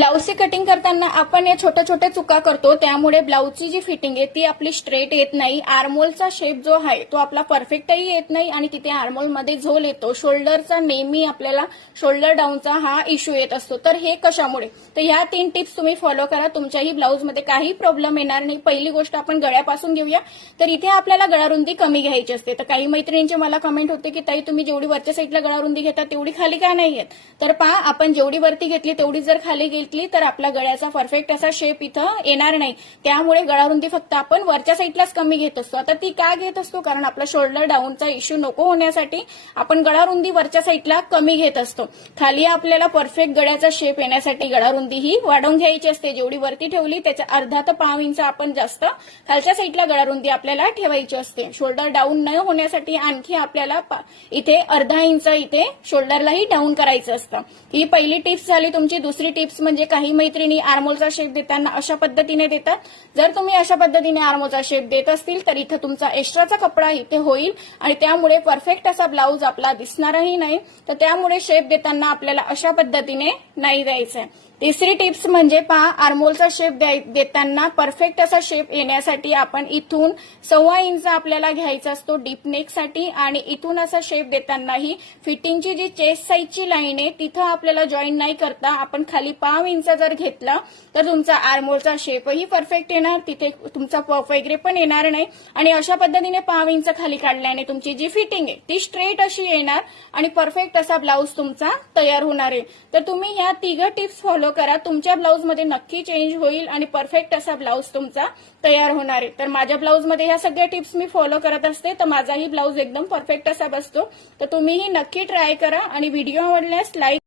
ब्लाऊजची cutting करताना आपण या छोट्या छोट्या चुका करतो, त्यामुळे ब्लाऊजची जी फिटिंग आहे ती आपली स्ट्रेट येत नाही. आर्मोलचा शेप जो आहे तो आपला परफेक्टही येत नाही आणि तिथे आर्मोलमध्ये झोल येतो. शोल्डरचा नेहमी आपल्याला शोल्डर डाऊनचा हा इश्यू येत असतो. तर हे कशामुळे? तर ह्या 3 टिप्स तुम्ही फॉलो करा, तुमच्याही ब्लाऊजमध्ये काही प्रॉब्लेम येणार नाही. पहिली गोष्ट आपण गळ्यापासून घेऊया. तर इथे आपल्याला गळारुंदी कमी घ्यायची असते. तर काही मैत्रिणींचे मला कमेंट होते की ताई तुम्ही जेवढी वरच्या साईडला गळारुंदी घेता तेवढी खाली का नाही घेत? तर पहा, आपण जेवढी वरती घेतली तेवढी जर खाली घेतली तर आपला गळ्याचा परफेक्ट असा शेप इथं येणार नाही. त्यामुळे गळारुंदी फक्त आपण वरच्या साईडलाच कमी घेत असतो. आता ती का घेत असतो? कारण आपला शोल्डर डाऊनचा इश्यू नको होण्यासाठी आपण गळारुंदी वरच्या साईडला कमी घेत असतो. खाली आपल्याला परफेक्ट गळ्याचा शेप येण्यासाठी गळारुंदी ही वाढवून घ्यायची असते. जेवढी वरती ठेवली त्याच्या अर्धा ते पाव इंच आपण जास्त खालच्या साईडला गळारुंदी आपल्याला ठेवायची असते. शोल्डर डाऊन न होण्यासाठी आणखी आपल्याला इथे अर्धा इंच इथे शोल्डरलाही डाऊन करायचं असतं. ही पहिली टिप्स झाली तुमची. दुसरी टिप्स म्हणजे काही मैत्रिणी आर्मोलचा शेप देताना अशा पद्धतीने देतात. जर तुम्ही अशा पद्धतीने आर्मोलचा शेप देत असतील तर इथं तुमचा एक्स्ट्राचा कपडा इथे होईल आणि त्यामुळे परफेक्ट असा ब्लाऊज आपला दिसणारही नाही. तर त्यामुळे शेप देताना आपल्याला अशा पद्धतीने नाही द्यायचा आहे. तिसरी टिप्स म्हणजे पहा, आर्मोलचा शेप देताना परफेक्ट असा शेप येण्यासाठी आपण इथून 1.25 इंच आपल्याला घ्यायचा असतो डीप नेकसाठी आणि इथून असा शेप देतानाही फिटिंगची जी चेस्ट साईजची लाईन आहे तिथं आपल्याला जॉईन नाही करता आपण खाली पाव इंच जर घेतला तर तुमचा आर्मोलचा शेपही परफेक्ट येणार, तिथे तुमचा पफ वगैरे पण येणार नाही आणि अशा पद्धतीने पाव इंच खाली काढल्याने तुमची जी फिटिंग आहे ती स्ट्रेट अशी येणार आणि परफेक्ट असा ब्लाऊज तुमचा तयार होणार आहे. तर तुम्ही ह्या 3 टिप्स फॉलो करा, तुमच्या ब्लाऊजमध्ये नक्की चेंज होईल आणि परफेक्ट असा ब्लाऊज तुमचा तयार होणार आहे. तर माझ्या ब्लाऊजमध्ये ह्या सगळ्या टिप्स मी फॉलो करत असते, तर माझाही ब्लाऊज एकदम परफेक्ट असा बसतो. तर तुम्हीही नक्की ट्राय करा आणि व्हिडिओ आवडल्यास लाईक